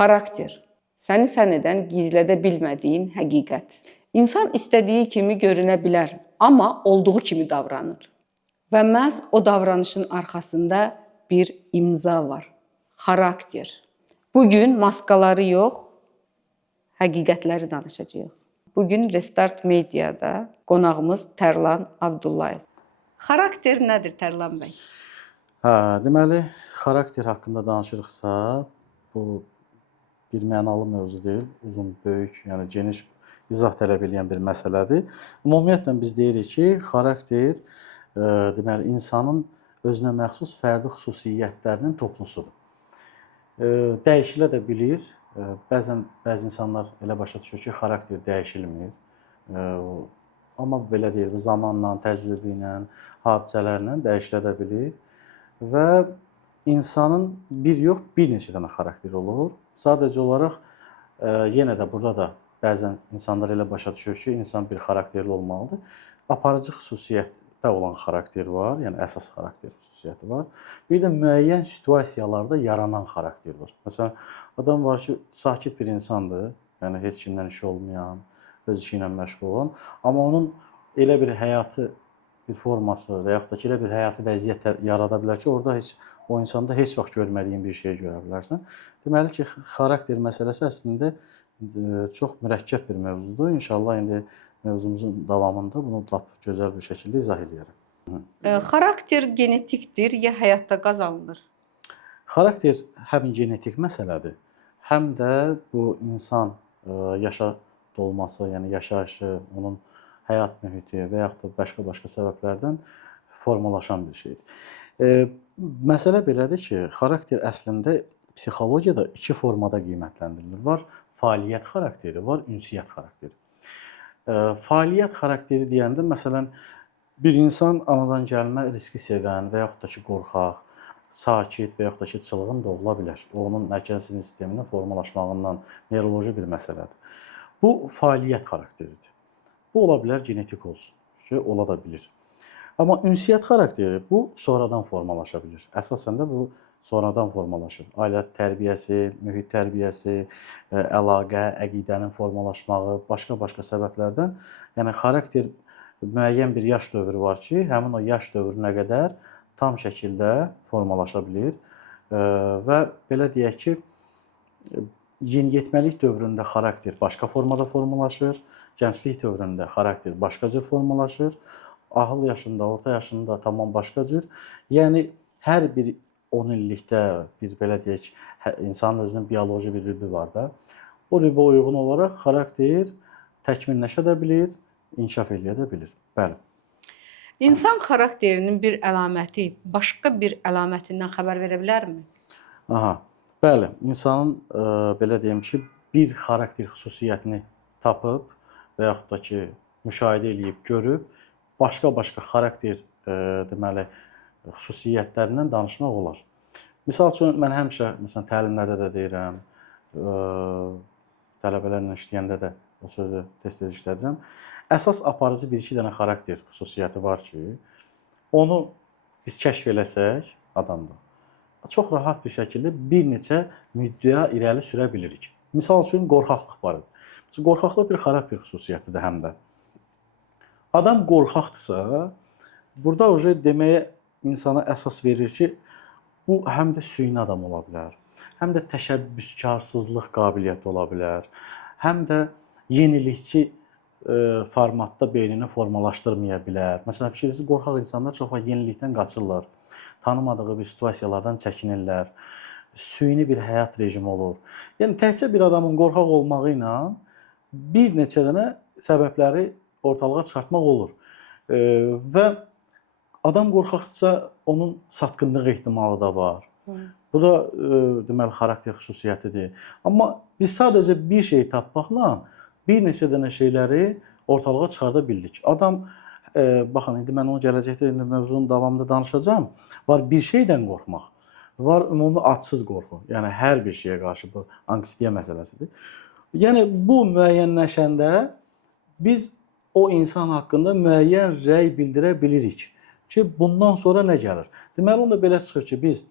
Xarakter. Səni sən edən, gizlədə bilmədiyin həqiqət. İnsan istədiyi kimi görünə bilər, amma olduğu kimi davranır. Və məhz o davranışın arxasında bir imza var. Xarakter. Bugün maskaları yox, həqiqətləri danışacağıq. Bugün Restart Mediada qonağımız Tərlan Abdullayev. Xarakter nədir Tərlan bəy? Deməli, xarakter haqqında danışırıqsa, bu bir mənalı mövzu deyil, uzun, böyük, yəni geniş izah tələb edən bir məsələdir. Ümumiyyətlə biz deyirik ki, xarakter deməli insanın özünə məxsus fərdi xüsusiyyətlərinin toplusudur. Dəyişilə də bilir. Bəzən bəzi insanlar elə başa düşür ki, xarakter dəyişilmir. Amma belə deyil, zamanla, təcrübə ilə, hadisələrlə dəyişilə də bilir. Və insanın bir yox, bir neçə dənə xarakteri olur. Sadəcə olaraq yenə də burada da bəzən insanlar elə başa düşür ki, insan bir xarakterli olmalıdır. Aparıcı xüsusiyyətdə olan xarakter var, yəni əsas xarakter xüsusiyyəti var. Bir də müəyyən situasiyalarda yaranan xarakter var. Məsələn, adam var ki, sakit bir insandır, yəni heç kimdən işi olmayan, öz işi ilə məşğul olan, amma onun elə bir həyatı bir forması və yaxud da ki, elə bir həyati vəziyyət yarada bilər ki, orada o insanda heç vaxt görmədiyin bir şey görə bilərsən. Deməli ki, xarakter məsələsi əslində çox mürəkkəb bir mövzudur. İnşallah indi mövzumuzun davamında bunu lap gözəl bir şəkildə izah edərəm. Xarakter genetikdir ya həyatda qazanılır? Xarakter həm genetik məsələdir, həm də bu insan yaşa dolması, yəni yaşayışı, onun həyat mühiti və yaxud da başqa səbəblərdən formalaşan bir şeydir. Məsələ belədir ki, xarakter əslində psixologiyada iki formada qiymətləndirilir. Var fəaliyyət xarakteri, var ünsiyyət xarakteri. Fəaliyyət xarakteri deyəndə, məsələn, bir insan anadan gəlmə riski sevən və yaxud da ki, qorxaq, sakit və yaxud da ki, çılğın da ola bilər. O, onun mərkəzi sinir sisteminin formalaşmağından neuroloji bir məsələdir. Bu, fəaliyyət xarakteridir. Bu, ola bilər genetik olsun ki, ola da bilir. Amma ünsiyyət xarakteri bu, sonradan formalaşa bilir. Əsasən də bu, sonradan formalaşır. Ailə tərbiyəsi, mühit tərbiyəsi, əlaqə, əqidənin formalaşmağı, başqa səbəblərdən. Yəni, xarakter müəyyən bir yaş dövrü var ki, həmin o yaş dövrünə qədər tam şəkildə formalaşa bilir. Və belə deyək ki, yeniyetməlik dövründə xarakter başqa formada formalaşır, gənclik dövründə xarakter başqa cür formalaşır, ahıl yaşında, orta yaşında tamam başqa cür. Yəni, hər bir 10 illikdə bir belə deyək, insanın özünün bioloji bir rübü var da, o rübə uyğun olaraq xarakter təkmilləşə də bilir, inkişaf eləyə də bilir. Bəli. İnsan xarakterinin bir əlaməti başqa bir əlamətindən xəbər verə bilərmi? Bəli, insanın belə deyim ki, bir xarakter xüsusiyyətini tapıb və yaxud da ki, müşahidə eləyib, görüb, başqa xarakter deməli, xüsusiyyətlərindən danışmaq olar. Misal üçün, mən həmişə təlimlərdə də deyirəm, tələbələrlə işləyəndə də o sözü tez-tez işlədirəm. Əsas aparıcı bir-iki dənə xarakter xüsusiyyəti var ki, onu biz kəşf eləsək adamda, çox rahat bir şəkildə bir neçə müddəa irəli sürə bilirik. Misal üçün, qorxaqlıq barədə. Qorxaqlıq bir xarakter xüsusiyyətidir həm də. Adam qorxaqdırsa, burada deməyə insana əsas verir ki, bu həm də süni adam ola bilər, həm də təşəbbüskarsızlıq qabiliyyəti ola bilər, həm də yenilikçi formatda beynini formalaşdırmaya bilər. Məsələn, fikirləşin, qorxaq insanlar çox vaxt yenilikdən qaçırlar, tanımadığı bir situasiyalardan çəkinirlər, süni bir həyat rejimi olur. Yəni, təkcə bir adamın qorxaq olmağı ilə bir neçə dənə səbəbləri ortalığa çıxartmaq olur. Və adam qorxaqdırsa, onun satqınlıq ehtimalı da var. Bu da, deməli, xarakter xüsusiyyətidir. Amma biz sadəcə bir şeyi tapmaqla bir neçə dənə şeyləri ortalığa çıxarda bildik. Adam, baxın, indi mən onu gələcəkdə mövzunun davamında danışacağım. Var bir şeydən qorxmaq, var ümumi adsız qorxu. Yəni, hər bir şeyə qarşı bu anksiya məsələsidir. Yəni, bu müəyyənləşəndə biz o insan haqqında müəyyən rəy bildirə bilirik ki, bundan sonra nə gəlir? Deməli, onda belə çıxır ki, biz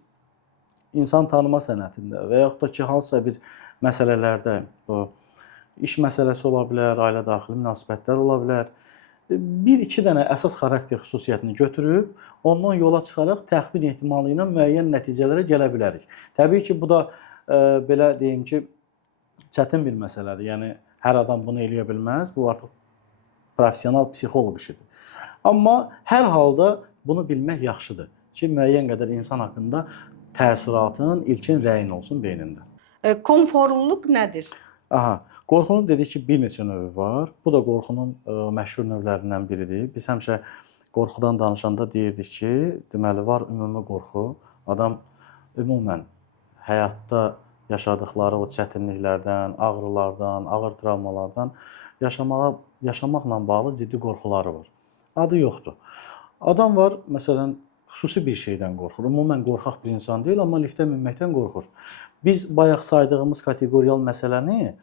insan tanıma sənətində və yaxud da ki, hansısa bir məsələlərdə, bu iş məsələsi ola bilər, ailə daxili münasibətlər ola bilər. Bir-iki dənə əsas xarakter xüsusiyyətini götürüb, ondan yola çıxaraq təxmin ehtimalı ilə müəyyən nəticələrə gələ bilərik. Təbii ki, bu da belə deyim ki, çətin bir məsələdir. Yəni hər adam bunu eləyə bilməz. Bu artıq professional psixoloq işidir. Amma hər halda bunu bilmək yaxşıdır ki, müəyyən qədər insan haqqında təəssüratın, ilkin rəyin olsun beynində. Konformluq nədir? Aha, qorxunun dedik ki, bir neçə növü var. Bu da qorxunun məşhur növlərindən biridir. Biz həmişə qorxudan danışanda deyirdik ki, deməli var ümumi qorxu. Adam ümumən həyatda yaşadıkları o çətinliklərdən, ağrılardan, ağır travmalardan yaşamaqla bağlı ciddi qorxuları var. Adı yoxdur. Adam var, məsələn, xüsusi bir şeydən qorxur. Ümumən qorxaq bir insan deyil, amma liftə minməkdən qorxur. Biz bayaq saydığımız kateqoriyal məsələni,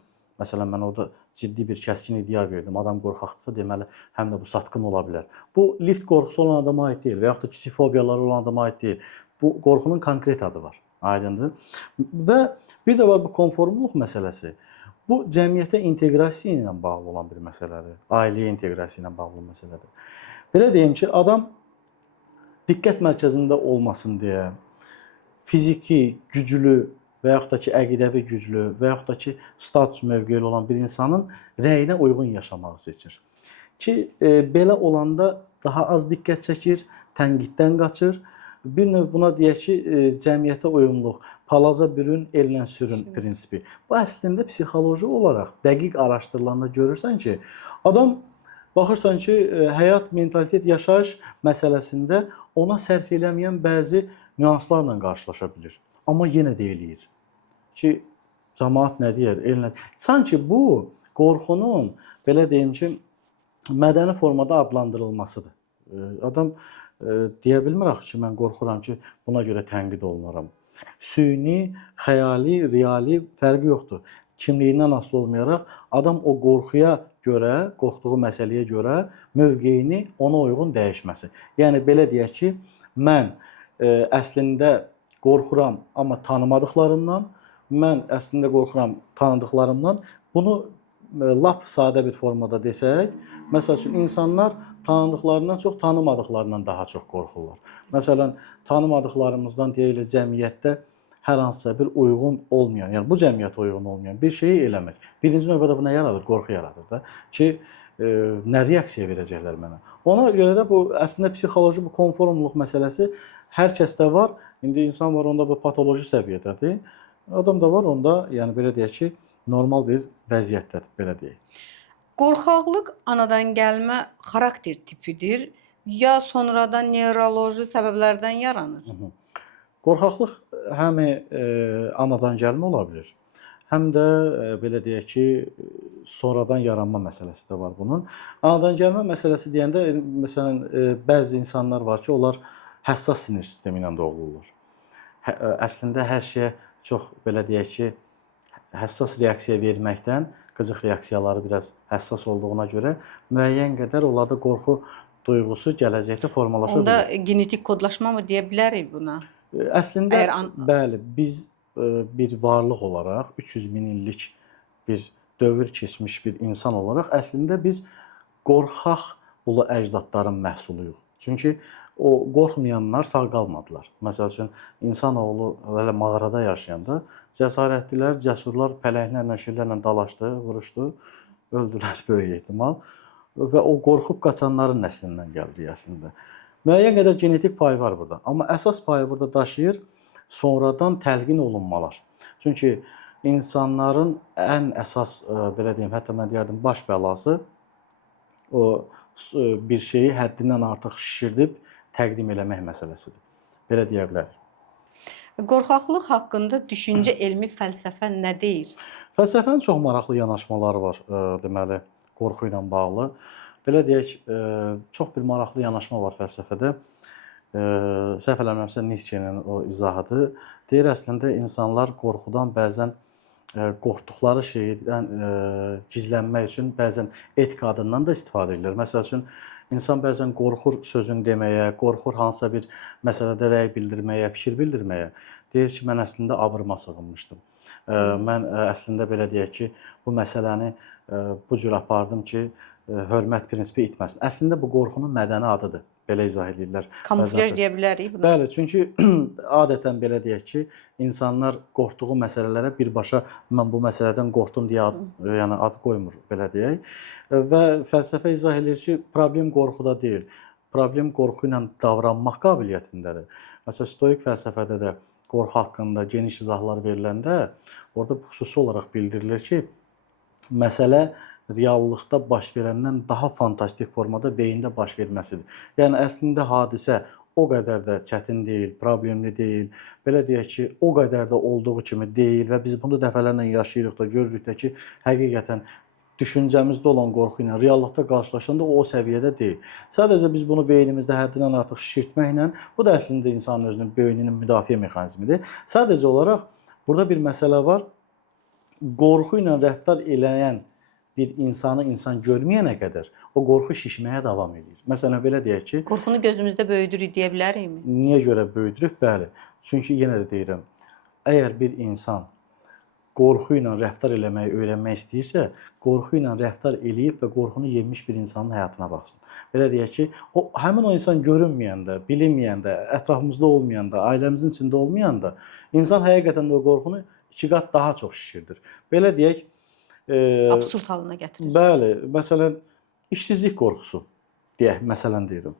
məsələn, mən orada ciddi bir kəskin iddia verdim. Adam qorxaqdırsa, deməli, həm də bu satqın ola bilər. Bu lift qorxusu olan adama aid deyil və yaxud da kiçik fobiyaları olan adama aid deyil. Bu qorxunun konkret adı var. Aydındır. Və bir də var bu konformluq məsələsi. Bu cəmiyyətə inteqrasiya ilə bağlı olan bir məsələdir. Ailəyə inteqrasiya ilə bağlı məsələdir. Belə deyim ki, adam diqqət mərkəzində olmasın deyə fiziki, güclü və yaxud da ki, əqidəvi güclü və yaxud da ki, status mövqeyi olan bir insanın rəyinə uyğun yaşamağı seçir. Ki, belə olanda daha az diqqət çəkir, tənqiddən qaçır. Bir növ buna deyək ki, cəmiyyətə uyumluq, palaza bürün, ellə sürün prinsipi. Bu əslində psixoloji olaraq dəqiq araşdırılanda görürsən ki, adam baxırsan ki, həyat, mentalitet, yaşayış məsələsində ona sərf eləməyən bəzi nüanslarla qarşılaşa bilir. Amma yenə də eləyir ki, cəmaət nə deyər, el nə deyər. Sanki bu, qorxunun, belə deyim ki, mədəni formada adlandırılmasıdır. Adam deyə bilmir axı ki, mən qorxuram ki, buna görə tənqid olunaram. Süni, xəyali, reali fərqi yoxdur. Kimliyindən asılı olmayaraq adam o qorxuya görə, qorxduğu məsələyə görə mövqeyini ona uyğun dəyişməsi. Yəni belə deyək ki, mən əslində qorxuram, amma tanımadıqlarımdan, mən əslində qorxuram tanıdıqlarımdan. Bunu lap sadə bir formada desək, məsəl üçün insanlar tanıdıqlarından çox tanımadıqlarından daha çox qorxurlar. Məsələn, tanımadıqlarımızdan deyilir cəmiyyətdə hər hansısa bir uyğun olmayan, yəni bu cəmiyyətə uyğun olmayan bir şeyi eləmək. Birinci növbədə bu nə yaradır? Qorxu yaradır da ki, nə reaksiya verəcəklər mənə. Ona görə də bu əslində psixoloji bu konformluq məsələsi hər kəsdə var. İndi insan var, onda bu patoloji səviyyədədir. Adam da var, onda yəni belə deyək ki, normal bir vəziyyətdədir, belə deyək. Qorxaqlıq anadan gəlmə xarakter tipidir, ya sonradan nevroloji səbəblərdən yaranır? Qorxaqlıq həm anadan gəlmə ola bilər, həm də belə deyək ki, sonradan yaranma məsələsi də var bunun. Anadan gəlmə məsələsi deyəndə, məsələn, bəzi insanlar var ki, onlar həssas sinir sistemi ilə doğulurlar. Əslində hər şeyə çox, belə deyək ki, həssas reaksiya verməkdən, qıcıq reaksiyaları biraz həssas olduğuna görə müəyyən qədər onlarda qorxu duyğusu gələcəkdə formalaşa bilir. Onda genetik kodlaşma mı deyə bilərik buna? Əslində, bəli, biz bir varlıq olaraq, 300 min illik bir dövr keçmiş bir insan olaraq, əslində biz qorxaq ulu əcdadların məhsuluyuq. Çünki o qorxmayanlar sağ qalmadılar. Məsəl üçün, insanoğlu elə mağarada yaşayanda cəsarətlilər, cəsurlar pələnglərlə, şirlərlə dalaşdı, vuruşdu, öldülər böyük ehtimal və o qorxub qaçanların nəslindən gəldik əslində. Müəyyən qədər genetik payı var burada, amma əsas payı burada daşıyır sonradan təlqin olunmalar. Çünki insanların ən əsas, belə deyim, hətta mən deyərdim, baş bəlası o bir şeyi həddindən artıq şişirdib təqdim eləmək məsələsidir. Belə deyə bilərik. Qorxaqlıq haqqında düşüncə elmi fəlsəfə nə deyir? Fəlsəfənin çox maraqlı yanaşmaları var, deməli, qorxu ilə bağlı. Belə deyək, çox bir maraqlı yanaşma var fəlsəfədə. Səhv eləmirəmsə Nietzschenin o izahıdır. Deyir, əslində insanlar qorxudan bəzən qorxduqları şeydən gizlənmək üçün bəzən etika adından da istifadə edirlər. Məsəl üçün, insan bəzən qorxur sözün deməyə, qorxur hansısa bir məsələdə rəy bildirməyə, fikir bildirməyə. deyir ki, mən əslində abırıma sığınmışdım. Mən əslində belə deyək ki, bu məsələni bu cür apardım ki, hörmət prinsipi itməsin. Əslində bu qorxunun mədəni adıdır. Belə izah edirlər. Kamuflyaj deyə bilərik buna. Bəli, çünki adətən belə deyək ki, insanlar qorxduğu məsələlərə birbaşa mən bu məsələdən qorxdum deyə yəni ad qoymur, belə deyək. Və fəlsəfə izah edir ki, problem qorxuda deyil. Problem qorxu ilə davranmaq qabiliyyətindədir. Məsələn, stoik fəlsəfədə də qorxu haqqında geniş izahlar veriləndə orada xüsusi olaraq bildirilir ki, məsələ reallıqda baş verəndən daha fantastik formada beyində baş verməsidir. Yəni əslində hadisə o qədər də çətin deyil, problemli deyil. Belə deyək ki, o qədər də olduğu kimi deyil və biz bunu dəfələrlə yaşayırıq da, görürük də ki, həqiqətən düşüncəmizdə olan qorxu ilə reallıqda qarşılaşanda o səviyyədə deyil. Sadəcə biz bunu beynimizdə həddindən artıq şişirtməklə, bu da əslində insanın özünün beyninin müdafiə mexanizmidir. Sadəcə olaraq burada bir məsələ var. Qorxu ilə rəftar eləyən bir insanı insan görməyənə qədər o qorxu şişməyə davam edir. Məsələn, belə deyək ki, Qorxunu gözümüzdə böyüdürük deyə bilərikmi? niyə görə böyüdürük? Bəli. Çünki yenə də deyirəm, əgər bir insan qorxu ilə rəftar eləməyi öyrənmək istəyirsə, qorxu ilə rəftar eləyib və qorxunu yenmiş bir insanın həyatına baxsın. Belə deyək ki, həmin o insan görünməyəndə, bilinməyəndə, ətrafımızda olmayanda, ailəmizin içində olmayanda, insan həqiqətən də o qorxunu 2 qat daha çox şişirdir. Belə deyək, Absurd halına gətirir. bəli, məsələn, işsizlik qorxusu deyək, məsələn deyirəm.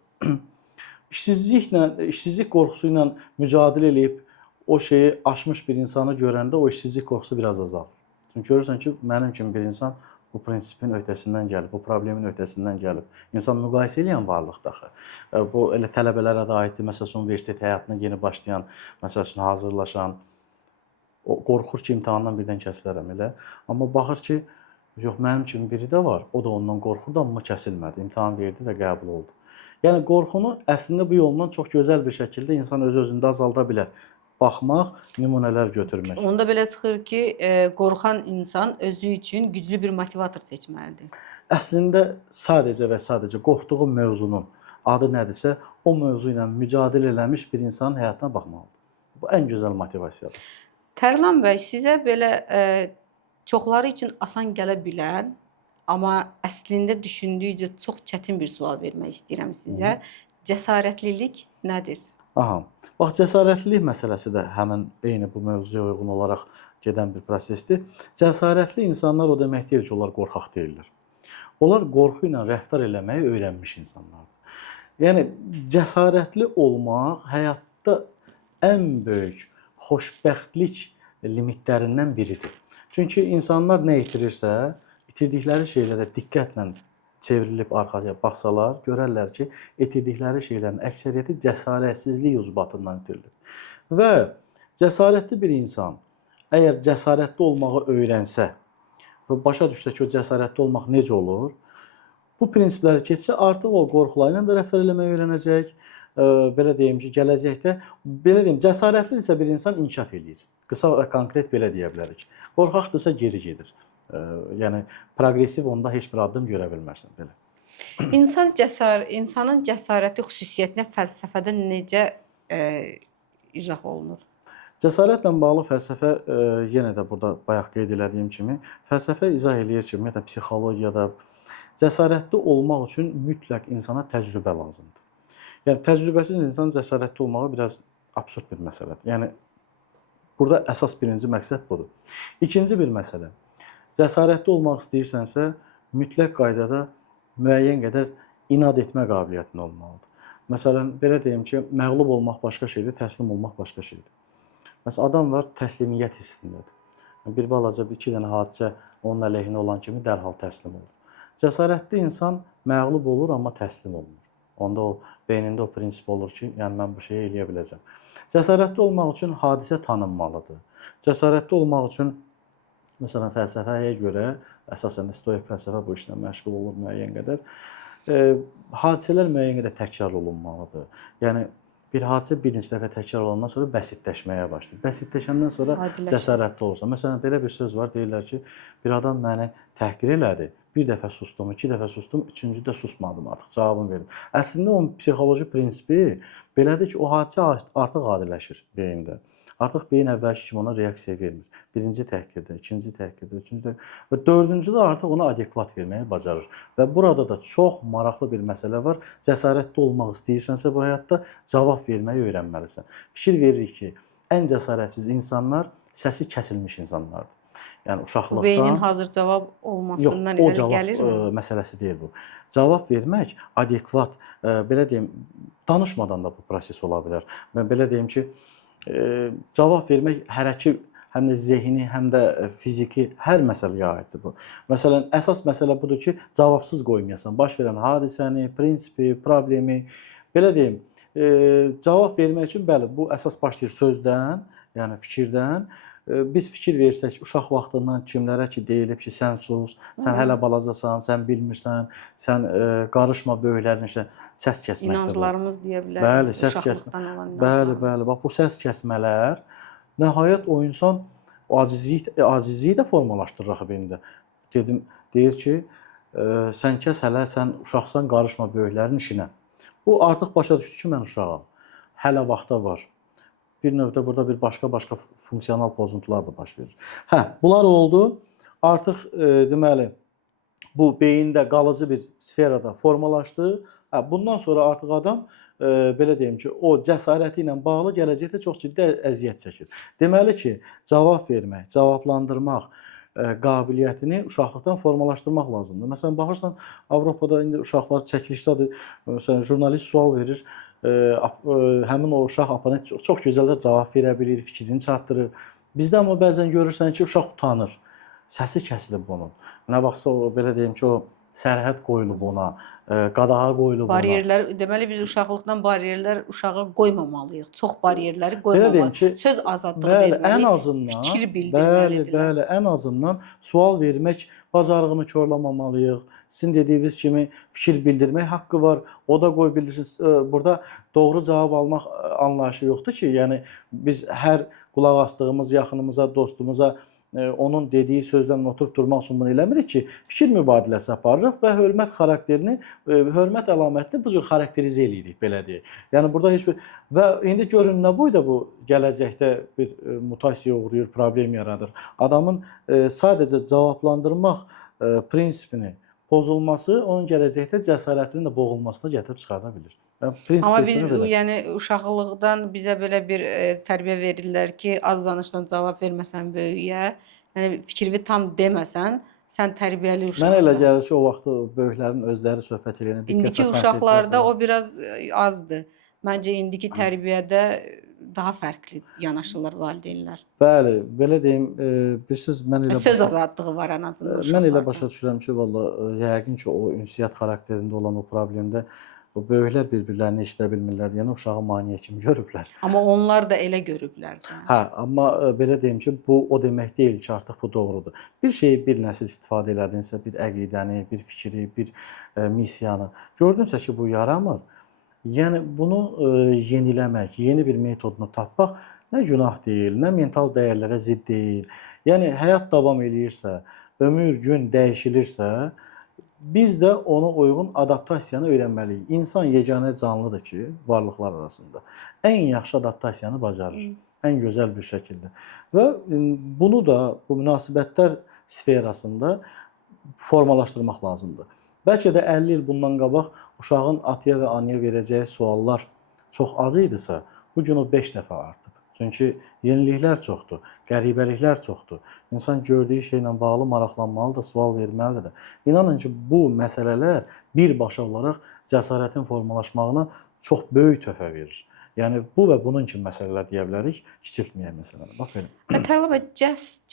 İşsizlik qorxusu ilə mücadilə eləyib o şeyi aşmış bir insanı görəndə o işsizlik qorxusu biraz azalır. Çünki görürsən ki, mənim kimi bir insan bu prinsipin öhdəsindən gəlib, bu problemin öhdəsindən gəlib. İnsan müqayisə edən varlıqdır axı. Bu elə tələbələrə də aiddir. Məsələn, universitet həyatına yeni başlayan, məsələn, hazırlaşan, o qorxur ki, imtahandan birdən kəsilərəm elə. Amma baxır ki, yox, mənim kimi biri də var. O da ondan qorxurdu, amma kəsilmədi. İmtahan verdi və qəbul oldu. Yəni qorxunu əslində bu yolla çox gözəl bir şəkildə insan öz-özündə azalda bilər. Baxmaq, nümunələr götürmək. Onda belə çıxır ki, qorxan insan özü üçün güclü bir motivator seçməlidir. Əslində sadəcə və sadəcə qorxduğu mövzunun adı nədirsə, o mövzu ilə mücadilə eləmiş bir insanın həyatına baxmalıdır. Bu ən gözəl motivasiyadır. Tərlan bəy, sizə belə çoxları üçün asan gələ bilən, amma əslində düşündükcə çox çətin bir sual vermək istəyirəm sizə. Cəsarətlilik nədir? Aha. Bax, cəsarətlilik məsələsi də həmin eyni bu mövzuya uyğun olaraq gedən bir prosesdir. Cəsarətli insanlar o demək deyil ki, onlar qorxaq deyirlər. Onlar qorxu ilə rəftar eləməyi öyrənmiş insanlardır. Yəni, cəsarətli olmaq həyatda ən böyük xoşbəxtlik limitlərindən biridir. Çünki insanlar nə itirirsə, itirdikləri şeylərə diqqətlə çevrilib arxaya baxsalar, görərlər ki, itirdikləri şeylərin əksəriyyəti cəsarətsizlik ucbatından itirilib. Və cəsarətli bir insan əgər cəsarətli olmağı öyrənsə və başa düşsə ki, o cəsarətli olmaq necə olur, bu prinsipləri keçsə, artıq o qorxularla da rəftar eləməyi öyrənəcək. Belə deyim ki, gələcəkdə, belə deyim, cəsarətlidirsə bir insan inkişaf eləyir. Qısa və konkret belə deyə bilərik. Qorxaqdırsa geri gedir. Yəni, proqresiv onda heç bir addım görə bilmərsən, belə. İnsanın cəsarəti xüsusiyyətinə fəlsəfədə necə izah olunur? Cəsarətlə bağlı fəlsəfə, yenə də burada bayaq qeyd elədiyim kimi, fəlsəfə izah eləyir ki, ümumiyyətlə psixologiyada cəsarətli olmaq üçün mütləq insana təcrübə lazımdır. Yəni, təcrübəsiz insan cəsarətli olmağı biraz absurd bir məsələdir. Yəni, burada əsas birinci məqsəd budur. İkinci bir məsələ, cəsarətli olmaq istəyirsənsə, mütləq qaydada müəyyən qədər inad etmə qabiliyyətin olmalıdır. Məsələn, belə deyim ki, məğlub olmaq başqa şeydir, təslim olmaq başqa şeydir. Məsələn, adam var, təslimiyyət hissindədir. Bir balaca, 2 dənə hadisə onun əleyhinə olan kimi dərhal təslim olur. Cəsarətli insan məğlub olur, amma təslim olmur. Onda o beynində o prinsip olur ki, yəni mən bu şeyi eləyə biləcəm. Cəsarətli olmaq üçün hadisə tanınmalıdır. Cəsarətli olmaq üçün, məsələn, fəlsəfəyə görə, əsasən stoik fəlsəfə bu işlə məşğul olur müəyyən qədər, hadisələr müəyyən qədər təkrar olunmalıdır. Yəni, bir hadisə bir neçə dəfə təkrar olandan sonra bəsitləşməyə başlayır. Bəsitləşəndən sonra cəsarətli olursan. Məsələn, belə bir söz var, deyirlər ki, bir adam məni təhqir elədi, Bir dəfə susdum, iki dəfə susdum, üçüncüdə susmadım artıq, cavabını verdim. Əslində onun psixoloji prinsipi belədir ki, o hadisə artıq adiləşir beyində. Artıq beyin əvvəlki kimi ona reaksiya vermir. Birinci təhqirdə, ikinci təhqirdə, üçüncü təhqirdə və dördüncüdə artıq ona adekvat verməyi bacarır. Və burada da çox maraqlı bir məsələ var. Cəsarətli olmaq istəyirsənsə bu həyatda cavab verməyi öyrənməlisən. Fikir veririk ki, ən cəsarətsiz insanlar səsi kəsilmiş insanlardır. Yəni uşaqlıqdan Beynin hazır cavab olmasından o irəli cavab gəlirmi? məsələsi deyil bu. Cavab vermək adekvat, belə deyim, danışmadan da bu proses ola bilər. Mən belə deyim ki, cavab vermək hərəki həm də zehni, həm də fiziki hər məsələyə aiddir bu. Məsələn, əsas məsələ budur ki, cavabsız qoymayasan. Baş verən hadisəni, prinsipi, problemi, belə deyim, cavab vermək üçün bəli, bu əsas başlayır sözdən, yəni fikirdən. Biz fikir versək, uşaq vaxtından kimlərə ki deyilib ki, sən sus, sən hələ balacasan, sən bilmirsən, sən qarışma böyüklərin işinə, səs kəsməkdir. İnanclarımız deyə bilərik. Bəli, səs kəsmə. Bəli, bax bu səs kəsmələr nəhayət o insan acizliyi də formalaşdırır axı beynində. Dedim, deyir ki, sən kəs hələ, sən uşaqsan, qarışma böyüklərin işinə. Bu artıq başa düşdü ki, mən uşağam. Hələ vaxta var. Bir növdə burada bir başqa funksional pozuntular da baş verir. Bunlar oldu. Artıq deməli bu beyində qalıcı bir sferada formalaşdı. Bundan sonra artıq adam belə deyim ki, o cəsarəti ilə bağlı gələcəkdə çox ciddi əziyyət çəkir. Deməli ki, cavab vermək, cavablandırmaq qabiliyyətini uşaqlıqdan formalaşdırmaq lazımdır. Məsələn, baxırsan, Avropada indi uşaqlar çəkilişdədir. Məsələn, jurnalist sual verir. Həmin o uşaq oponent çox gözəl də cavab verə bilir, fikrini çatdırır. Bizdə amma bəzən görürsən ki, uşaq utanır. Səsi kəsilib onun. Nə vaxtsa o belə deyim ki, o sərhəd qoyulub ona, qadağa qoyulub ona. Bariyerlər, deməli biz uşaqlıqdan bariyerlər uşağı qoymamalıyıq. Çox bariyerləri qoymamalıyıq. Söz azadlığı verməliyik. Fikir bildirməlidirlər. Bəli, ən azından sual vermək bacarığını korlamamalıyıq. Sizin dediyiniz kimi fikir bildirmək haqqı var. O da qoy bildirsin. Burada doğru cavab almaq anlayışı yoxdur ki, yəni biz hər qulaq asdığımız yaxınımıza, dostumuza onun dediyi sözdən oturub durmaq üçün bunu eləmirik ki, fikir mübadiləsi aparırıq və hörmət xarakterini, hörmət əlamətini bu cür xarakterizə eləyirik, belə deyək. Yəni burada heç bir və indi görün nə boyda bu gələcəkdə bir mutasiya uğrayır, problem yaradır. Adamın sadəcə cavablandırmaq prinsipini pozulması onun gələcəkdə cəsarətinin də boğulmasına gətirib çıxarda bilir. Amma biz yəni uşaqlıqdan bizə belə bir tərbiyə verirlər ki, az danışsan cavab verməsən böyüyə, yəni fikrini tam deməsən, sən tərbiyəli uşaqsan. Mən elə gəlir ki, o vaxt böyüklərin özləri söhbət eləyənə diqqət İndiki uşaqlarda o biraz azdır. Məncə indiki tərbiyədə daha fərqli yanaşırlar valideynlər. Bəli, belə deyim, bilirsiniz, mən elə söz azadlığı var ən azından uşaqlarda. Mən elə başa düşürəm ki, valla yəqin ki, o ünsiyyət xarakterində olan o problemdə o böyüklər bir-birlərini eşidə bilmirlər, yəni uşağı maneə kimi görüblər. Amma onlar da elə görüblər də. Amma belə deyim ki, bu o demək deyil ki, artıq bu doğrudur. Bir şeyi bir nəsil istifadə elədinsə, bir əqidəni, bir fikri, bir missiyanı gördünsə ki, bu yaramır. Yəni bunu yeniləmək, yeni bir metodunu tapmaq nə günah deyil, nə mental dəyərlərə zidd deyil. Yəni həyat davam eləyirsə, ömür gün dəyişilirsə, biz də ona uyğun adaptasiyanı öyrənməliyik. İnsan yeganə canlıdır ki, varlıqlar arasında ən yaxşı adaptasiyanı bacarır, ən gözəl bir şəkildə. Və bunu da bu münasibətlər sferasında formalaşdırmaq lazımdır. Bəlkə də 50 il bundan qabaq uşağın ataya və anaya verəcəyi suallar çox az idisə, bu gün o 5 dəfə artıb. Çünki yeniliklər çoxdur, qəribəliklər çoxdur. İnsan gördüyü şeylə bağlı maraqlanmalıdır, sual verməlidir. İnanın ki, bu məsələlər birbaşa olaraq cəsarətin formalaşmağına çox böyük töhfə verir. Yəni bu və bunun kimi məsələlər deyə bilərik, kiçiltməyək məsələlər. Bax belə. Tərlan bəy,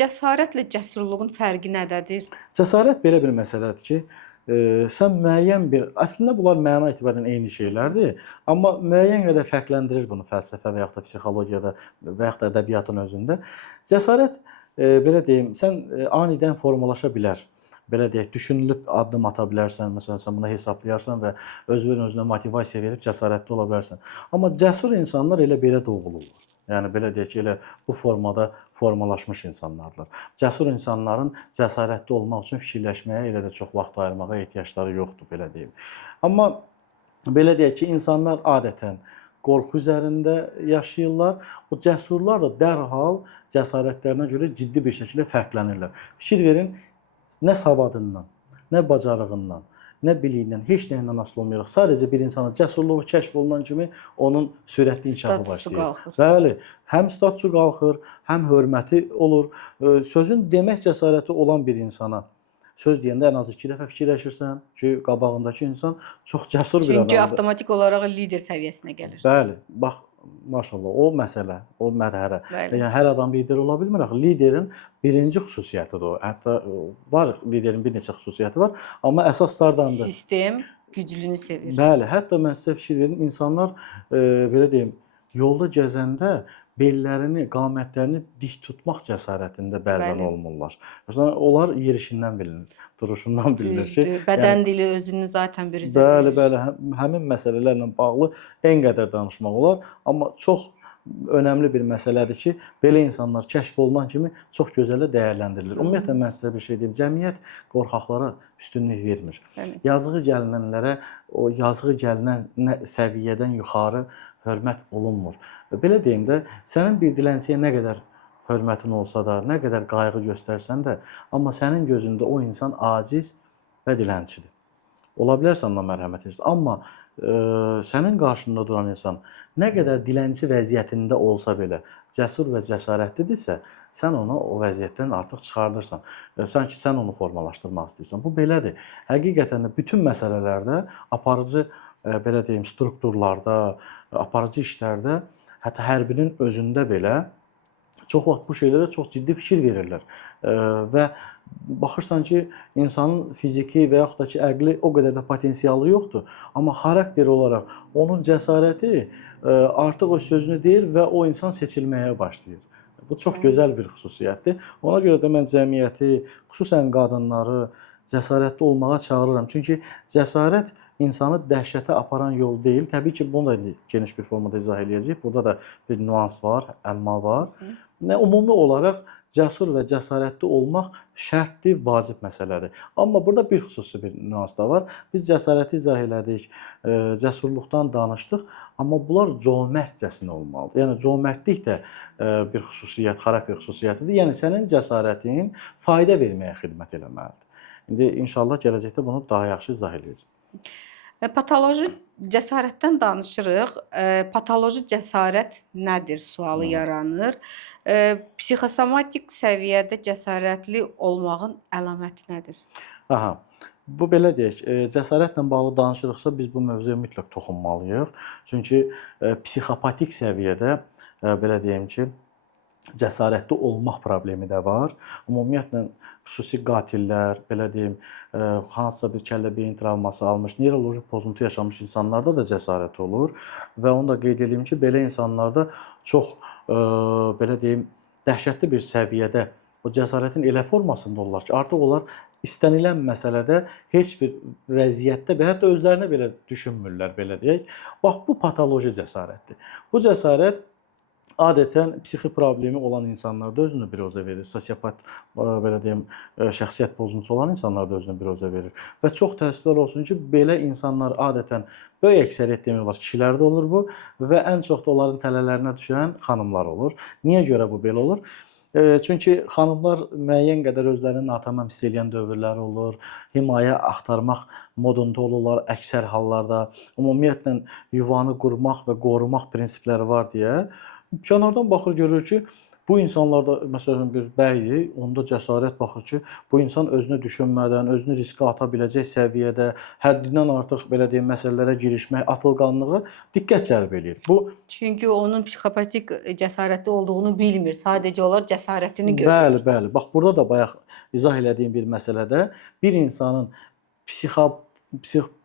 cəsarətlə cəsurluğun fərqi nədədir? Cəsarət belə bir məsələdir ki, sən müəyyən bir, əslində bunlar məna etibarən eyni şeylərdir, amma müəyyən qədər fərqləndirir bunu fəlsəfə və yaxud da psixologiyada və yaxud da ədəbiyyatın özündə. Cəsarət, belə deyim, sən anidən formalaşa bilər. Belə deyək, düşünülüb addım ata bilərsən, məsələn, sən buna hesablayarsan və özünə motivasiya verib cəsarətli ola bilərsən. Amma cəsur insanlar elə belə doğulurlar. Yəni belə deyək ki, elə bu formada formalaşmış insanlardır. Cəsur insanların cəsarətli olmaq üçün fikirləşməyə, elə də çox vaxt ayırmağa ehtiyacları yoxdur, belə deyim. Amma belə deyək ki, insanlar adətən qorxu üzərində yaşayırlar. O cəsurlar da dərhal cəsarətlərinə görə ciddi bir şəkildə fərqlənirlər. Fikir verin, nə savadından, nə bacarığından, nə biliyindən, heç nəyindən asılı olmayaraq sadəcə bir insana cəsurluğu kəşf olunan kimi onun sürətli inkişafı Statusu başlayır. qalxır. Bəli, həm statusu qalxır, həm hörməti olur. Sözün demək cəsarəti olan bir insana söz deyəndə ən az 2 dəfə fikirləşirsən ki, qabağındakı insan çox cəsur bir Çünki adamdır. avtomatik olaraq lider səviyyəsinə gəlir. Bəli, bax maşallah o məsələ, o mərhələ. Bəli. Yəni hər adam lider ola bilmir axı. Liderin birinci xüsusiyyətidir o. Hətta var liderin bir neçə xüsusiyyəti var, amma əsaslardandır. Sistem güclünü sevir. Bəli, hətta mən sizə fikir verin, insanlar belə deyim, yolda gəzəndə bellərini, qamətlərini dik tutmaq cəsarətində bəzən Bəli. olmurlar. Məsələn, onlar yerişindən bilinir, duruşundan bilinir ki, Düzdür. Bədən dili özünü zaten büruzə bəli, verir. bəli, həmin məsələlərlə bağlı ən qədər danışmaq olar, amma çox önəmli bir məsələdir ki, belə insanlar kəşf olunan kimi çox gözəl də dəyərləndirilir. Ümumiyyətlə mən sizə bir şey deyim, cəmiyyət qorxaqlara üstünlük vermir. Bəli. Yazığı gəlinənlərə o yazığı gəlinən səviyyədən yuxarı hörmət olunmur. Belə deyim də, sənin bir dilənçiyə nə qədər hörmətin olsa da, nə qədər qayğı göstərsən də, amma sənin gözündə o insan aciz və dilənçidir. Ola bilər sən ona mərhəmət edirsən, amma sənin qarşında duran insan nə qədər dilənçi vəziyyətində olsa belə, cəsur və cəsarətlidirsə, sən onu o vəziyyətdən artıq çıxardırsan. Sanki sən onu formalaşdırmaq istəyirsən. Bu belədir. Həqiqətən də bütün məsələlərdə aparıcı belə deyim, strukturlarda, aparıcı işlərdə, hətta hərbinin özündə belə çox vaxt bu şeylərə çox ciddi fikir verirlər. Və baxırsan ki, insanın fiziki və yaxud da ki, əqli o qədər də potensialı yoxdur, amma xarakter olaraq onun cəsarəti artıq o sözünü deyir və o insan seçilməyə başlayır. Bu çox gözəl bir xüsusiyyətdir. Ona görə də mən cəmiyyəti, xüsusən qadınları cəsarətli olmağa çağırıram. Çünki cəsarət insanı dəhşətə aparan yol deyil. Təbii ki, bunu da geniş bir formada izah eləyəcəyik. Burada da bir nüans var, əmma var. Ümumi olaraq cəsur və cəsarətli olmaq şərtdir, vacib məsələdir. Amma burada bir xüsusi bir nüans da var. Biz cəsarəti izah elədik, cəsurluqdan danışdıq, amma bunlar cömərtcəsinə olmalıdır. Yəni cömərtlik də bir xüsusiyyət, xarakter xüsusiyyətidir. Yəni sənin cəsarətin fayda verməyə xidmət eləməlidir. İndi inşallah gələcəkdə bunu daha yaxşı izah eləyəcəm. Patoloji cəsarətdən danışırıq. Patoloji cəsarət nədir sualı yaranır. Psixosomatik səviyyədə cəsarətli olmağın əlaməti nədir? Aha. Bu belə deyək, cəsarətlə bağlı danışırıqsa biz bu mövzuya mütləq toxunmalıyıq. Çünki psixopatik səviyyədə belə deyim ki, cəsarətli olmaq problemi də var. Ümumiyyətlə xüsusi qatillər, belə deyim, hansısa bir kəllə-beyin travması almış, neuroloji pozuntu yaşamış insanlarda da cəsarət olur və onu da qeyd edeyim ki, belə insanlarda çox belə deyim, dəhşətli bir səviyyədə o cəsarətin elə formasında olurlar ki, artıq onlar istənilən məsələdə heç bir vəziyyətdə və hətta özlərinə belə düşünmürlər, belə deyək. Bax, bu patoloji cəsarətdir. Bu cəsarət adətən psixi problemi olan insanlarda özünü biruzə verir. Sosiopat, belə deyim, şəxsiyyət pozuntusu olan insanlarda özünü biruzə verir. Və çox təəssüflər olsun ki, belə insanlar adətən böyük əksəriyyət demək olar kişilərdə olur bu və ən çox da onların tələlərinə düşən xanımlar olur. Niyə görə bu belə olur? Çünki xanımlar müəyyən qədər özlərini natamam hiss edən dövrləri olur, himayə axtarmaq modunda olurlar əksər hallarda. Ümumiyyətlə yuvanı qurmaq və qorumaq prinsipləri var deyə kənardan baxır görür ki, bu insanlarda məsələn bir bəydir, onda cəsarət baxır ki, bu insan özünü düşünmədən, özünü riskə ata biləcək səviyyədə, həddindən artıq belə deyim məsələlərə girişmək, atılğanlığı diqqət cəlb eləyir. Bu Çünki onun psixopatik cəsarətli olduğunu bilmir. Sadəcə olaraq cəsarətini görür. Bəli, bəli. Bax burada da bayaq izah elədiyim bir məsələdə bir insanın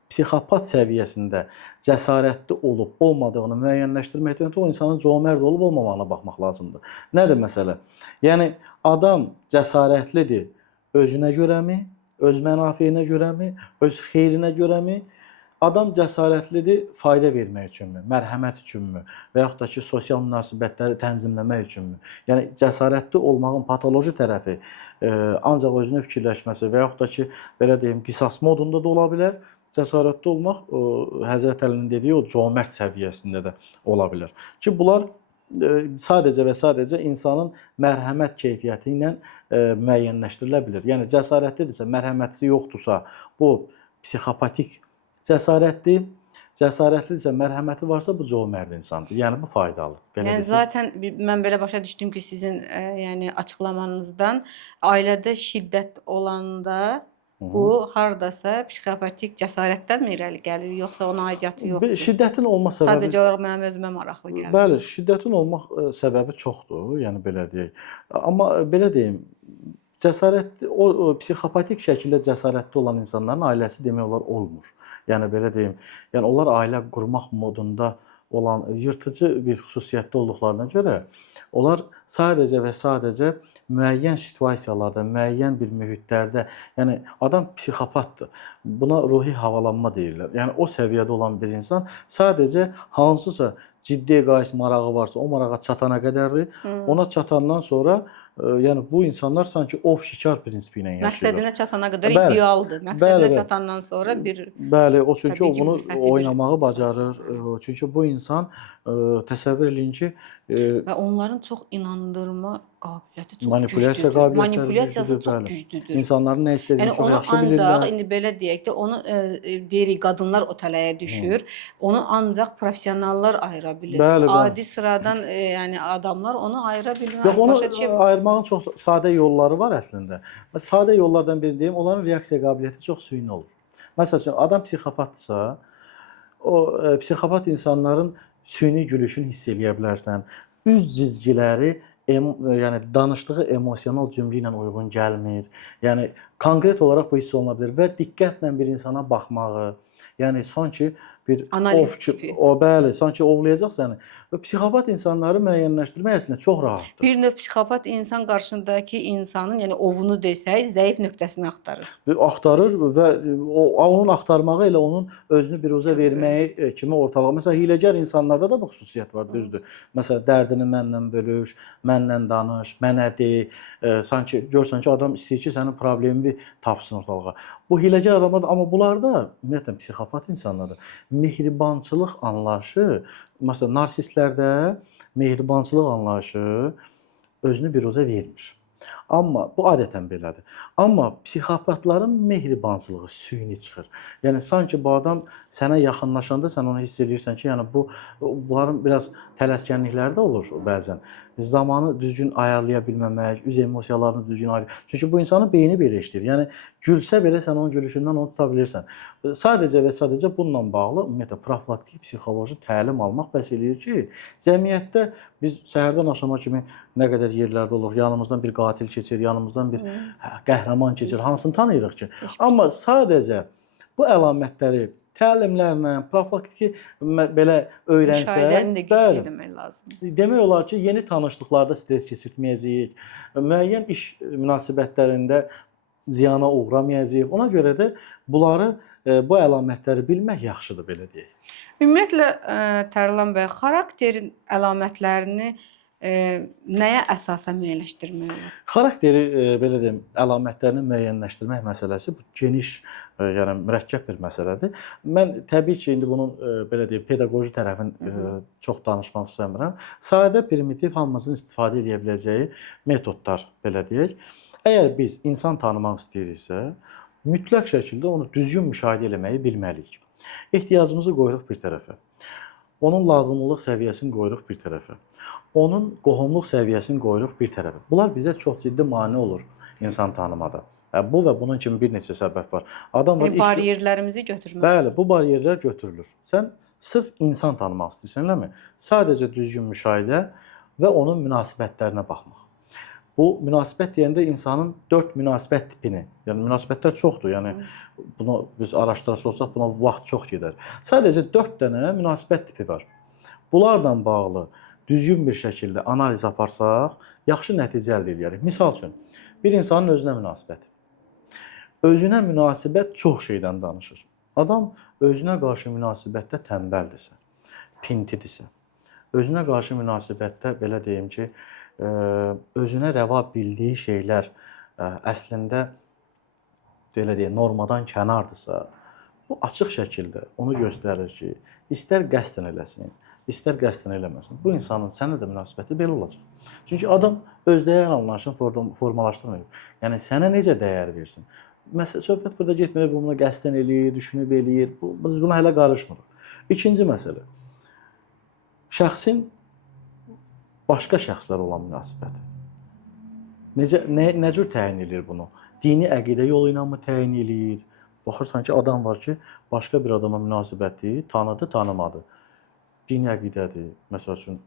psixopat səviyyəsində cəsarətli olub olmadığını müəyyənləşdirməkdən ötürü o insanın cömərd olub olmamağına baxmaq lazımdır. Nədir məsələ? Yəni adam cəsarətlidir özünə görəmi, öz mənafeyinə görəmi, öz xeyrinə görəmi? Adam cəsarətlidir fayda vermək üçünmü, mərhəmət üçünmü və yaxud da ki, sosial münasibətləri tənzimləmək üçünmü? Yəni cəsarətli olmağın patoloji tərəfi ancaq özünü fikirləşməsi və yaxud da ki, belə deyim, qisas modunda da ola bilər. Cəsarətli olmaq Həzrət Əlinin dediyi o cömert səviyyəsində də ola bilər. Ki bunlar sadəcə və sadəcə insanın mərhəmət keyfiyyəti ilə müəyyənləşdirilə bilir. Yəni cəsarətlidirsə, mərhəməti yoxdursa, bu psixopatik cəsarətli, cəsarətlidirsə, mərhəməti varsa bu cömert insandır. Yəni bu faydalıdır. Belə Yəni desək. zaten mən belə başa düşdüm ki, sizin yəni açıqlamanızdan ailədə şiddət olanda bu hardasa psixopatik cəsarətdən mi irəli gəlir, yoxsa ona aidiyyatı yoxdur? Şiddətin olma səbəbi Sadəcə olaraq mənim özümə maraqlı gəlir. Bəli, şiddətin olmaq səbəbi çoxdur, yəni belə deyək. Amma belə deyim, cəsarət o psixopatik şəkildə cəsarətli olan insanların ailəsi demək olar olmur. Yəni belə deyim, yəni onlar ailə qurmaq modunda olan yırtıcı bir xüsusiyyətdə olduqlarına görə onlar sadəcə və sadəcə müəyyən situasiyalarda, müəyyən bir mühitlərdə, yəni adam psixopatdır. Buna ruhi havalanma deyirlər. Yəni o səviyyədə olan bir insan sadəcə hansısa ciddi egoist marağı varsa, o marağa çatana qədərdir. Ona çatandan sonra yəni bu insanlar sanki ov şikar prinsipi ilə yaşayırlar. Məqsədinə çatana qədər Bəli, idealdır. Məqsədinə çatandan sonra bir Bəli, o çünki təbii o ki, bunu fərqli bir oynamağı bacarır. Çünki bu insan təsəvvür eləyin ki, və onların çox inandırma qabiliyyəti çox manipulyasiya güclüdür. qabiliyyətləri Manipulyasiyası güclüdür, çox bəli. güclüdür. İnsanların nə istədiyini Yəni çox onu yaxşı ancaq bilirlər. indi belə deyək də onu deyirik qadınlar o tələyə düşür. Onu ancaq professionallar ayıra bilir. Bəli, bəli. Adi sıradan yəni adamlar onu ayıra bilməz. Yox, onu Başa düşə ayırmağın çox sadə yolları var əslində. Sadə yollardan biri deyim, onların reaksiya qabiliyyəti çox süni olur. Məsəl üçün adam psixopatdırsa, o psixopat insanların süni gülüşünü hiss eləyə bilərsən. Üz cizgiləri yəni danışdığı emosional cümlə ilə uyğun gəlmir. Yəni konkret olaraq bu hiss oluna bilər və diqqətlə bir insana baxmağı, yəni sanki bir Analiz tipi. o bəli, sanki ovlayacaq səni. Və psixopat insanları müəyyənləşdirmək əslində çox rahatdır. bir növ psixopat insan qarşısındakı insanın, yəni ovunu desək, zəif nöqtəsini axtarır. Axtarır və onun axtarmağı elə onun özünü biruzə verməyi kimi ortalığa. Məsələn, hiyləgər insanlarda da bu xüsusiyyət var, düzdür. Məsələn, dərdini mənlə bölüş, mənlə danış, mənə de. Sanki görsən ki, adam istəyir ki, sənin problemini tapsın ortalığa. Bu hiyləgər adamlar, amma bunlarda ümumiyyətlə psixopat insanlarda mehribançılıq anlayışı, məsələn, narsistlərdə mehribançılıq anlayışı özünü biruzə vermir. Amma bu adətən belədir. Amma psixopatların mehribançılığı süni çıxır. Yəni sanki bu adam sənə yaxınlaşanda sən onu hiss edirsən ki, yəni bunların biraz tələskənlikləri də olur bəzən. Zamanı düzgün ayarlaya bilməmək, üz emosiyalarını düzgün ayarlaya. Çünki bu insanın beyni belə işləyir. Yəni gülsə belə sən onun gülüşündən onu tuta bilirsən. Sadəcə və sadəcə bununla bağlı ümumiyyətlə profilaktik psixoloji təlim almaq bəs eləyir ki, cəmiyyətdə biz səhərdən axşama kimi nə qədər yerlərdə olur, yanımızdan bir qatil keçir, yanımızdan bir qəhrəman keçir, hansını tanıyırıq ki? Amma sadəcə bu əlamətləri təlimlərlə, profilaktik belə öyrənsək, Müşahidəni də güclü demək lazımdır. demək olar ki, yeni tanışlıqlarda stres keçirtməyəcəyik, müəyyən iş münasibətlərində ziyana uğramayacağıq. Ona görə də bunları, bu əlamətləri bilmək yaxşıdır, belə deyək. Ümumiyyətlə Tərlan bəy, xarakterin əlamətlərini nəyə əsasən müəyyənləşdirmək olar? Xarakteri belə deyim, əlamətlərini müəyyənləşdirmək məsələsi bu geniş, yəni mürəkkəb bir məsələdir. Mən təbii ki, indi bunun belə deyim, pedaqoji tərəfin çox danışmaq istəmirəm. Sadə, primitiv, hamımızın istifadə edə biləcəyi metodlar, belə deyək. Əgər biz insan tanımaq istəyiriksə, mütləq şəkildə onu düzgün müşahidə etməyi bilməliyik. Ehtiyacımızı qoyuruq bir tərəfə. Onun lazımlılıq səviyyəsini qoyuruq bir tərəfə. Onun qohumluq səviyyəsini qoyuruq bir tərəfə. Bunlar bizə çox ciddi mane olur insan tanımada. Bu və bunun kimi bir neçə səbəb var. Adam var, bariyerlərimizi götürmək. Bəli, bu bariyerlər götürülür. Sən sırf insan tanımaq istəyirsən, eləmi? Sadəcə düzgün müşahidə və onun münasibətlərinə baxmaq. Bu münasibət deyəndə insanın 4 münasibət tipini, yəni münasibətlər çoxdur, yəni bunu biz araşdırası olsaq buna vaxt çox gedər. Sadəcə 4 dənə münasibət tipi var. Bunlarla bağlı düzgün bir şəkildə analiz aparsaq, yaxşı nəticə əldə edərik. Misal üçün, bir insanın özünə münasibəti. Özünə münasibət çox şeydən danışır. Adam özünə qarşı münasibətdə tənbəldirsə, pintidirsə, özünə qarşı münasibətdə belə deyim ki, özünə rəva bildiyi şeylər əslində belə deyək, normadan kənardırsa, bu açıq şəkildə onu göstərir ki, istər qəsdən eləsin, istər qəsdən eləməsin, bu insanın sənə də münasibəti belə olacaq. Çünki adam öz dəyər anlayışını formalaşdırmayıb. Yəni sənə necə dəyər versin? Məsələn, söhbət burada getmir, bu bunu qəsdən eləyir, düşünüb eləyir. Biz buna hələ qarışmırıq. İkinci məsələ. Şəxsin başqa şəxslərə olan münasibəti. Nə cür təyin edir bunu? Dini əqidə yolu ilə mi təyin edir? Baxırsan ki, adam var ki, başqa bir adama münasibəti tanıdı, tanımadı. Dini əqidədir. Məsəl üçün,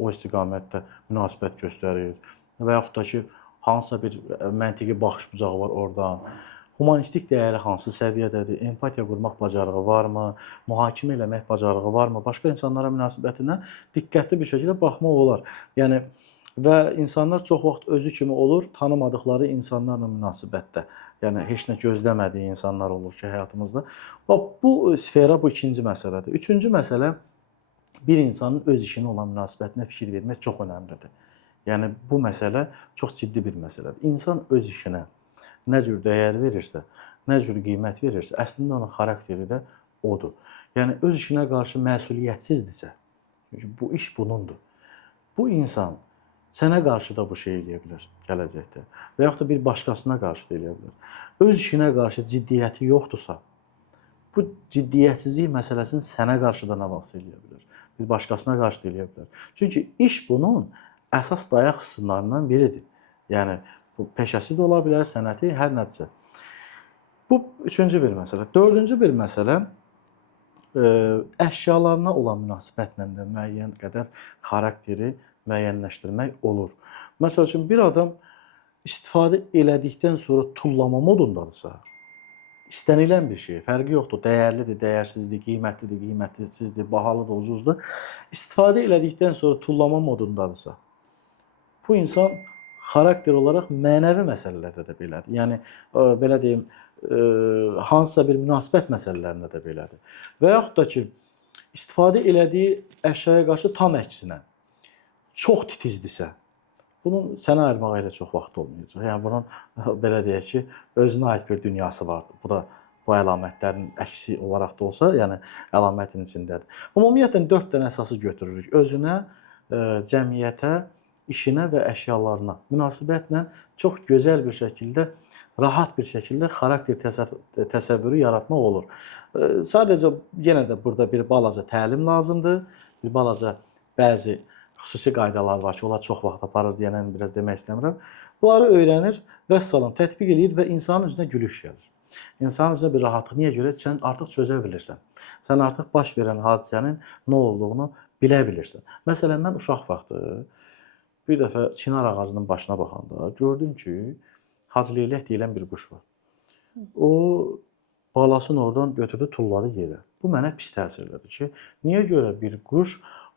o istiqamətdə münasibət göstərir və yaxud da ki, hansısa bir məntiqi baxış bucağı var oradan. Humanistik dəyəri hansı səviyyədədir? Empatiya qurmaq bacarığı varmı? Mühakimə eləmək bacarığı varmı? Başqa insanlara münasibətinə diqqətli bir şəkildə baxmaq olar. Yəni və insanlar çox vaxt özü kimi olur, tanımadıkları insanlarla münasibətdə. Yəni heç nə gözləmədiyi insanlar olur ki, həyatımızda. Bax bu sfera bu ikinci məsələdir. Üçüncü məsələ bir insanın öz işinə olan münasibətinə fikir vermək çox önəmlidir. Yəni bu məsələ çox ciddi bir məsələdir. İnsan öz işinə nə cür dəyər verirsə, nə cür qiymət verirsə, əslində onun xarakteri də odur. Yəni öz işinə qarşı məsuliyyətsizdirsə, çünki bu iş bunundur. Bu insan sənə qarşı da bu şey eləyə bilər gələcəkdə və yaxud da bir başqasına qarşı da eləyə bilər. Öz işinə qarşı ciddiyyəti yoxdursa, bu ciddiyyətsizlik məsələsini sənə qarşı da nə vaxt eləyə bilər, bir başqasına qarşı da eləyə bilər. Çünki iş bunun əsas dayaq sütunlarından biridir. Yəni bu peşəsi də ola bilər, sənəti, hər nədirsə. Bu üçüncü bir məsələ. Dördüncü bir məsələ əşyalarına olan münasibətlə də müəyyən qədər xarakteri müəyyənləşdirmək olur. Məsəl üçün, bir adam istifadə elədikdən sonra tullama modundadırsa, istənilən bir şey, fərqi yoxdur, dəyərlidir, dəyərsizdir, qiymətlidir, qiymətsizdir, bahalıdır, ucuzdur. İstifadə elədikdən sonra tullama modundadırsa, bu insan xarakter olaraq mənəvi məsələlərdə də belədir. Yəni, belə deyim, hansısa bir münasibət məsələlərində də belədir. Və yaxud da ki, istifadə elədiyi əşyaya qarşı tam əksinə, çox titizdirsə, bunun sənə ayırmağa elə çox vaxt olmayacaq. Yəni, bunun, belə deyək ki, özünə aid bir dünyası vardır. Bu da bu əlamətlərin əksi olaraq da olsa, yəni əlamətin içindədir. Ümumiyyətlə, 4 dənə əsası götürürük. Özünə, cəmiyyətə, işinə və əşyalarına münasibətlə çox gözəl bir şəkildə, rahat bir şəkildə xarakter təsəvvürü yaratmaq olur. Sadəcə, yenə də burada bir balaca təlim lazımdır. Bir balaca bəzi xüsusi qaydalar var ki, onlar çox vaxt aparır deyənən biraz demək istəmirəm. Bunları öyrənir, vəssalam, tətbiq edir və insanın üzünə gülüş gəlir. İnsanın üzünə bir rahatlıq. Niyə görə? Sən artıq çözə bilirsən. Sən artıq baş verən hadisənin nə olduğunu bilə bilirsən. Məsələn, mən uşaq vaxtı bir dəfə çinar ağacının başına baxanda gördüm ki, hacıleylək deyilən bir quş var. O, balasını oradan götürdü, tulladı yerə. Bu mənə pis təsir elədi ki, niyə görə bir quş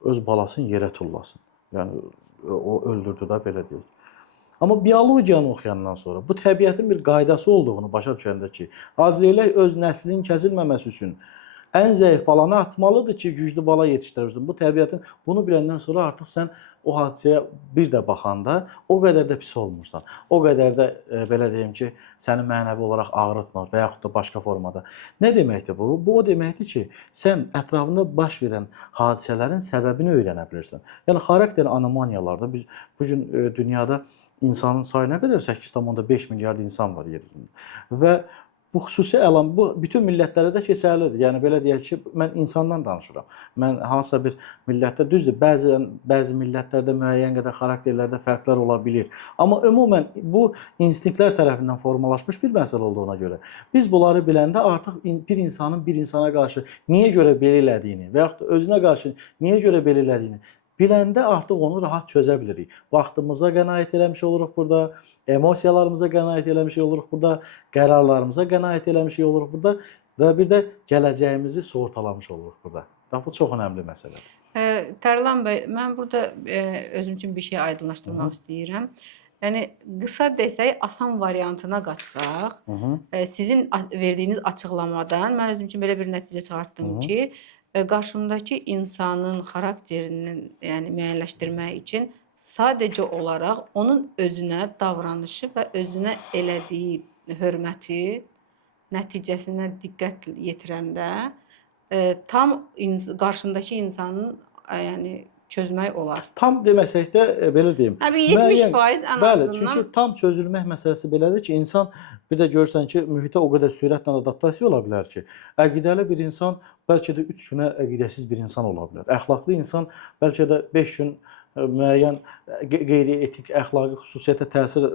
öz balasını yerə tullasın? Yəni, o öldürdü də, belə deyək. Amma biologiyanı oxuyandan sonra bu təbiətin bir qaydası olduğunu başa düşəndə ki, hacıleylək öz nəslinin kəsilməməsi üçün ən zəif balanı atmalıdır ki, güclü bala yetişdirəbilsin. Bu təbiətin, bunu biləndən sonra artıq sən o hadisəyə bir də baxanda o qədər də pis olmursan. O qədər də, belə deyim ki, səni mənəvi olaraq ağrıtmır və yaxud da başqa formada. Nə deməkdir bu? Bu o deməkdir ki, sən ətrafında baş verən hadisələrin səbəbini öyrənə bilirsən. Yəni, xarakter anomaliyalarda biz bugün dünyada insanın sayı nə qədər? 8,5 milyard insan var yer üzündə. Və bu xüsusi əlam, bu bütün millətlərə də keçərlidir. Yəni, belə deyək ki, mən insandan danışıram. Mən hansısa bir millətdə, düzdür, bəzi millətlərdə müəyyən qədər xarakterlərdə fərqlər ola bilir. Amma ümumən bu instinktlər tərəfindən formalaşmış bir məsələ olduğuna görə biz bunları biləndə artıq bir insanın bir insana qarşı niyə görə belə elədiyini və yaxud da özünə qarşı niyə görə belə elədiyini biləndə artıq onu rahat çözə bilirik. Vaxtımıza qənaət eləmiş oluruq burada, emosiyalarımıza qənaət eləmiş oluruq burada, qərarlarımıza qənaət eləmiş oluruq burada və bir də gələcəyimizi sığortalamış oluruq burada. Bu çox önəmli məsələdir. Tərlan bəy, mən burada özüm üçün bir şey aydınlaşdırmaq istəyirəm. Yəni qısa desək, asan variantına qaçsaq, sizin verdiyiniz açıqlamadan mən özüm üçün belə bir nəticə çıxartdım ki, qarşımdakı insanın xarakterinin, yəni müəyyənləşdirmək üçün sadəcə olaraq onun özünə davranışı və özünə elədiyi hörməti nəticəsinə diqqət yetirəndə tam qarşındakı insanın yəni çözmək olar. Tam deməsək də belə deyim. Hətta 70% ən bəli, azından. çünki tam çözülmək məsələsi belədir ki, insan bir də görürsən ki, mühitə o qədər sürətlə adaptasiya ola bilər ki, əqidəli bir insan bəlkə də 3 günə əqidəsiz bir insan ola bilər. Əxlaqlı insan bəlkə də 5 gün müəyyən qeyri-etik, əxlaqi xüsusiyyətə təsir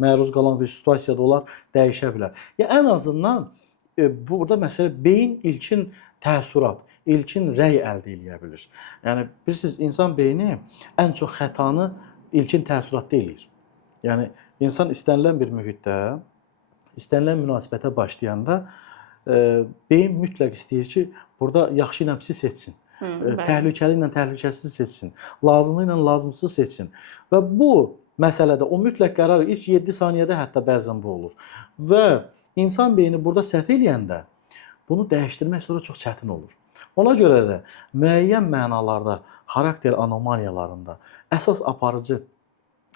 məruz qalan bir situasiyada olar, dəyişə bilər. Ya ən azından burada məsələ beyin ilkin təəssürat, ilkin rəy əldə edə bilir. Yəni bilirsiniz, insan beyni ən çox xətanı ilkin təəssüratda eləyir. Yəni insan istənilən bir mühitdə, istənilən münasibətə başlayanda beyin mütləq istəyir ki, burada yaxşı ilə pisi seçsin. Təhlükəli ilə təhlükəsiz seçsin. Lazımlı ilə lazımsız seçsin. Və bu məsələdə o mütləq qərar ilk 7 saniyədə hətta bəzən bu olur. Və insan beyni burada səhv eləyəndə bunu dəyişdirmək sonra çox çətin olur. Ona görə də müəyyən mənalarda, xarakter anomaliyalarında əsas aparıcı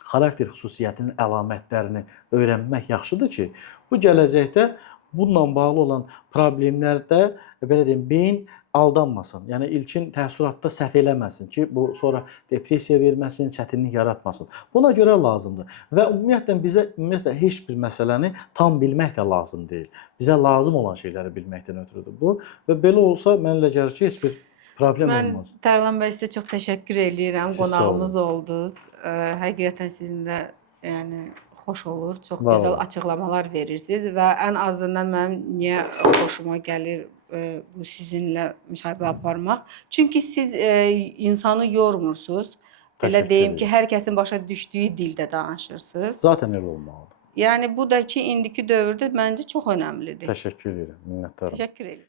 xarakter xüsusiyyətinin əlamətlərini öyrənmək yaxşıdır ki, bu gələcəkdə bununla bağlı olan problemlərdə belə deyim, beyin aldanmasın. Yəni ilkin təəssüratda səhv eləməsin ki, bu sonra depressiya verməsin, çətinlik yaratmasın. Buna görə lazımdır. Və ümumiyyətlə bizə heç bir məsələni tam bilmək də lazım deyil. Bizə lazım olan şeyləri bilməkdən ötürüdür bu. Və belə olsa mən elə gəlir ki, heç bir problem olmaz. Mən Tərlan bəy sizə çox təşəkkür edirəm. Qonağımız oldunuz. Həqiqətən sizinlə yəni xoş olur. Çox gözəl açıqlamalar verirsiniz və ən azından mənim niyə xoşuma gəlir bu sizinlə müsahibə aparmaq. Çünki siz insanı yormursunuz. Belə deyim ki, hər kəsin başa düşdüyü dildə danışırsınız. Zaten elə olmalıdır. Yəni bu da ki, indiki dövrdə məncə çox önəmlidir. Təşəkkür edirəm, minnətdaram. Təşəkkür edirəm.